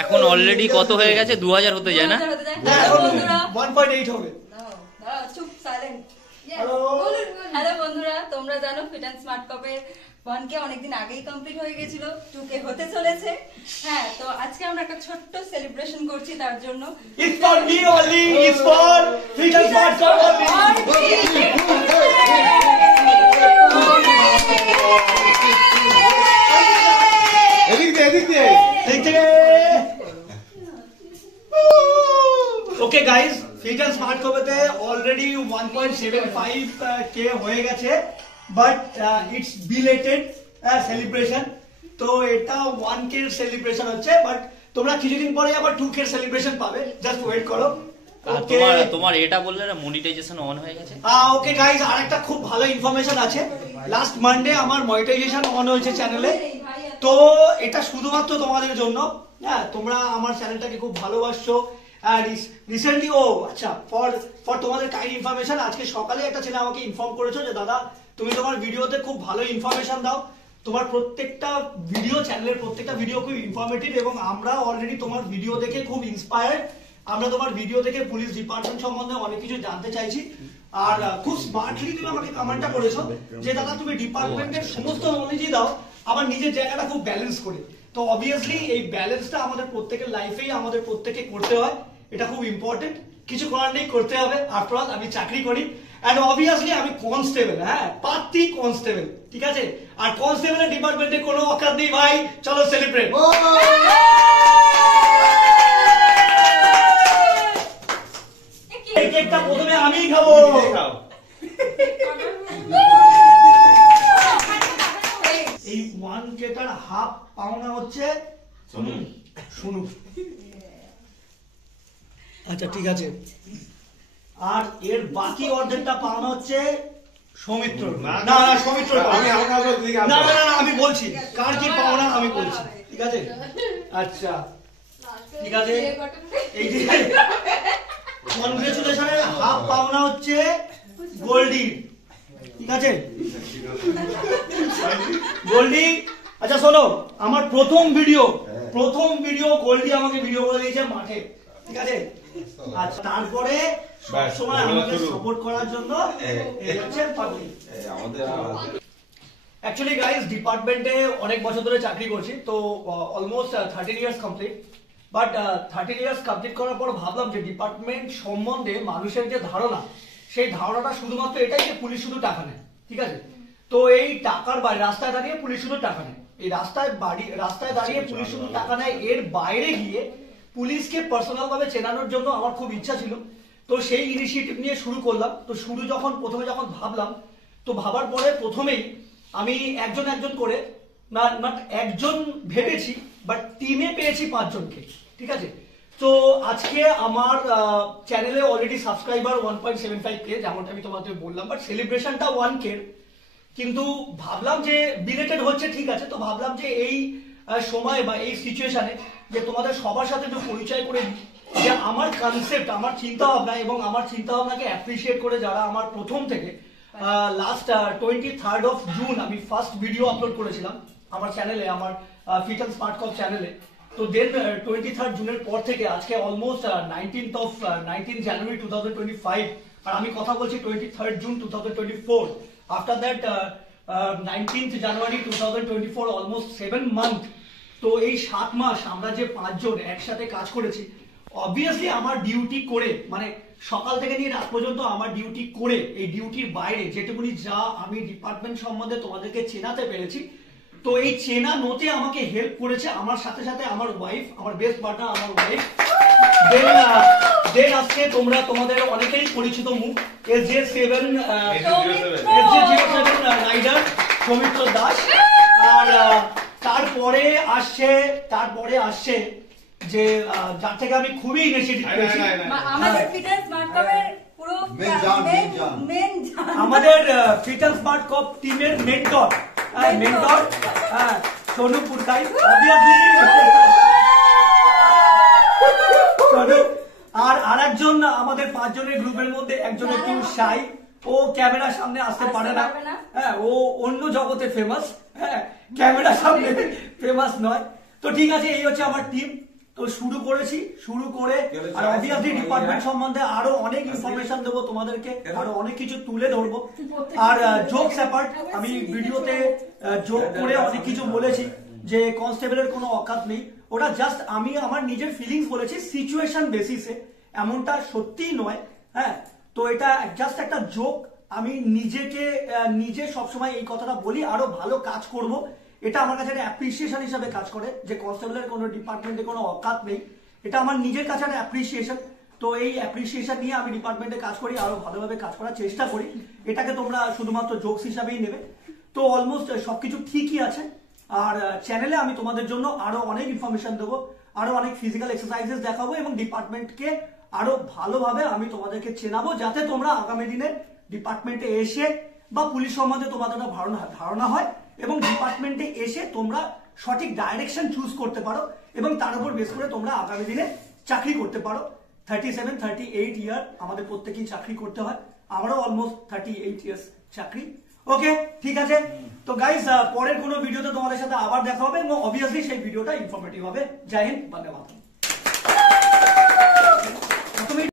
এখন অলরেডি কত হয়ে গেছে? 2000 হতে যায় না? 1.8 হবে। চুপ, সাইলেন্ট। হ্যালো বন্ধুরা, তোমরা জানো ফিট অ্যান্ড স্মার্ট কাপের 1K অনেকদিন আগেই কমপ্লিট হয়ে গেছিল, 2K হতে চলেছে। হ্যাঁ, তো আজকে আমরা একটা ছোট্ট সেলিব্রেশন করছি, তার জন্য It's for me only, it's for Fit and Smart Cup only. Okay guys, Fit and Smart Cup তে already 1.75K হয়ে গেছে, but it's belated celebration. তো এটা 1K সেলিব্রেশন হচ্ছে, বাট তোমরা কিছুদিন পরে আবার 2K সেলিব্রেশন পাবে, জাস্ট ওয়েট করো। তোমার এটা বললে না মনিটাইজেশন অন হয়ে গেছে? ওকে গাইস, আরেকটা খুব ভালো ইনফরমেশন আছে। লাস্ট মানডে আমার মনিটাইজেশন অন হয়েছে চ্যানেলে, তো এটা শুধুমাত্র তোমাদের জন্য। হ্যাঁ, তোমরা আমার চ্যানেলটাকে খুব ভালোবাসছো। রিসেন্টলি আচ্ছা, ফর তোমাদের কাইন্ড ইনফরমেশন, আজকে সকালে একটা ছেলে আমাকে ইনফর্ম করেছো যে দাদা তুমি তোমার ভিডিওতে খুব ভালো ইনফরমেশন দাও, তোমার প্রত্যেকটা ভিডিও, চ্যানেলের প্রত্যেকটা ভিডিও খুব ইনফরমেটিভ, এবং আমরা অলরেডি তোমার ভিডিও দেখে খুব ইন্সপায়ার্ড। আমরা তোমার ভিডিও দেখে পুলিশ ডিপার্টমেন্ট সম্বন্ধে অনেক কিছু জানতে চাইছি। আর খুব স্মার্টলি তুমি আমাকে কমেন্টটা করেছো যে দাদা তুমি ডিপার্টমেন্টের সমস্ত নলেজই দাও, আবার নিজের জায়গাটা খুব ব্যালেন্স করে। তো অবভিয়াসলি এই ব্যালেন্সটা আমাদের প্রত্যেকের লাইফেই আমাদের প্রত্যেকে করতে হয়, এটা খুব ইম্পর্টেন্ট। কিছু করার নেই, করতে হবে। আফটার অল আমি চাকরি করি, এন্ড অবভিয়াসলি আমি কনস্টেবল। হ্যাঁ, পাতি কনস্টেবল, ঠিক আছে? আর কনস্টেবলের ডিপার্টমেন্টে কোনো অকাত নেই ভাই। চলো সেলিব্রেট। এই কেকটা প্রথমে আমিই খাবো। এই 1Kটার হাফ পাওনা হচ্ছে শুনু। আচ্ছা ঠিক আছে, আর এর বাকি অর্ধেকটা পাওনা হচ্ছে সৌমিত্র। না সৌমিত্র না, আমি বলছি কার কি পাওনা আমি বলছি, ঠিক আছে? আচ্ছা ঠিক আছে, এই যে কনগ্রেচুলেশনের হাফ পাওনা হচ্ছে গোল্ডি, ঠিক আছে? গোল্ডি, আচ্ছা শোনো, আমার প্রথম ভিডিও গোল্ডি আমাকে ভিডিও করে দিয়েছে মাঠে, ঠিক আছে? আচ্ছা, তারপরে সবসময় আমাকে সাপোর্ট করার জন্য এই হচ্ছে পাবলিক। অ্যাকচুয়ালি গাইস, ডিপার্টমেন্টে অনেক বছর ধরে চাকরি করছি, তো almost 13 years complete. But 13 years complete করার পর ভাবলাম যে ডিপার্টমেন্ট সম্বন্ধে মানুষের যে ধারণা, সেই ধারণাটা শুধুমাত্র এটাই যে পুলিশ শুধু টাকা নেয়, ঠিক আছে? তো এই টাকার বাইরে রাস্তায় দাঁড়িয়ে পুলিশ শুধু টাকা নেয়, এই রাস্তায় দাঁড়িয়ে পুলিশ শুধু টাকা নেয়, এর বাইরে গিয়ে পুলিশকে পার্সোনাল ভাবে চেনানোর জন্য আমার খুব ইচ্ছা ছিল। তো সেই ইনিশিয়েটিভ নিয়ে শুরু করলাম। তো প্রথমে যখন ভাবলাম, তো ভাবার পরে প্রথমেই আমি একজন করে না একজন ভেবেছি, বাট টিমে পেয়েছি 5 জনকে, ঠিক আছে? তো আজকে আমার চ্যানেলে অলরেডি সাবস্ক্রাইবার 1.75K, যেমনটা আমি তোমাদের বললাম, বাট সেলিব্রেশনটা 1K। কিন্তু ভাবলাম যে বিলেটেড হচ্ছে, ঠিক আছে, তো ভাবলাম যে এই সময় বা এই সিচুয়েশনে যে তোমাদের সবার সাথে একটু পরিচয় করে দিই, যে আমার কনসেপ্ট, আমার চিন্তা ভাবনা, এবং আমার চিন্তা ভাবনাকে অ্যাপ্রিসিয়েট করে যারা আমার প্রথম থেকে লাস্ট 23rd of June আমি ফার্স্ট ভিডিও আপলোড করেছিলাম আমার চ্যানেলে, আমার ফিট অ্যান্ড স্মার্ট কাপ চ্যানেলে। তো দেন 23rd জুনের পর থেকে আজকে অলমোস্ট 19 জানুয়ারি 2025, আর আমি কথা বলছি 23rd June 2024। After that 19th January 2024, almost 7 month. তো এই 7 মাস আমরা যে 5 জন একসাথে কাজ করেছি, অবভিয়াসলি আমার ডিউটি করে, মানে সকাল থেকে নিয়ে রাত পর্যন্ত আমার ডিউটি করে, এই ডিউটির বাইরে যেটুকুনি যা আমি ডিপার্টমেন্ট সম্বন্ধে তোমাদেরকে চেনাতে পেরেছি, তো এই চেনা নোতে আমাকে হেল্প করেছে আমার সাথে সাথে আমার ওয়াইফ, আমার বেস্ট পার্টনার আমার ওয়াইফ। দেন আজকে তোমরা তোমাদের অনেকেই পরিচিত মুখ, SJ07 রাইডার সৌমিত্র দাস। আর তার তারপরে আসছে যে যার থেকে আমি খুবই ইনিশিয়েটিভ পেয়েছি, আমাদের ফিটনেস স্মার্ট কাপের পুরো মেন আমাদের ফিটনেস স্মার্ট কাপ টিমের মেন্টর সোনু পুরকাই, অবভিয়াসলি সোনু। আর আরেকজন আমাদের 5 জনের গ্রুপের মধ্যে একজন একটু শাই, ও ক্যামেরার সামনে আসতে পারে না। হ্যাঁ, ও অন্য জগতে ফেমাস, হ্যাঁ, ক্যামেরার সামনে ফেমাস নয়। তো ঠিক আছে, এই হচ্ছে আমার টিম। তো শুরু করে আর অবভিয়াসলি ডিপার্টমেন্ট সম্বন্ধে আরো অনেক ইনফরমেশন দেবো তোমাদেরকে, আরো অনেক কিছু তুলে ধরবো। আর জোকস অ্যাপার্ট, আমি ভিডিওতে জোক করে অনেক কিছু বলেছি যে কনস্টেবলের কোনো অকাত নেই, ওটা জাস্ট আমি আমার নিজের ফিলিংস বলেছি সিচুয়েশন বেসিসে, এমনটা সত্যিই নয়। হ্যাঁ, তো এটা জাস্ট একটা জোক। আমি নিজে সবসময় এই কথাটা বলি, আরো ভালো কাজ করব, এটা আমার কাছে একটা অ্যাপ্রিসিয়েশন হিসাবে কাজ করে যে কনস্টেবলের কোনো ডিপার্টমেন্টে কোনো অকাত নেই, এটা আমার নিজের কাছে একটা অ্যাপ্রিসিয়েশন। তো এই অ্যাপ্রিসিয়েশন নিয়ে আমি ডিপার্টমেন্টে কাজ করি, আরো ভালোভাবে কাজ করার চেষ্টা করি, এটাকে তোমরা শুধুমাত্র জোকস হিসাবেই নেবে। তো অলমোস্ট সবকিছু ঠিকই আছে। আর চ্যানেলে আমি তোমাদের জন্য আরো অনেক ইনফরমেশন দেবো, আরো অনেক ফিজিক্যাল এক্সারসাইজেস দেখাবো এবং ডিপার্টমেন্টকে আরো ভালোভাবে আমি তোমাদেরকে চেনাবো, যাতে তোমরা আগামী দিনে ডিপার্টমেন্টে এসে বা পুলিশ সম্বন্ধে তোমাদের ধারণা হয় এবং ডিপার্টমেন্টে এসে তোমরা সঠিক ডাইরেকশন চুজ করতে পারো এবং তার উপর বেস করে তোমরা আগামী দিনে চাকরি করতে পারো। 37-38 ইয়ার আমাদের প্রত্যেকেই চাকরি করতে হয়, আমারও অলমোস্ট 38 ইয়ার্স চাকরি। ওকে, ঠিক আছে। তো গাইস, পরের কোনো ভিডিওতে তোমাদের সাথে আবার দেখা হবে এবং অবভিয়াসলি সেই ভিডিওটা ইনফরমেটিভ হবে। জয় হিন্দ, বন্দে মাতরম।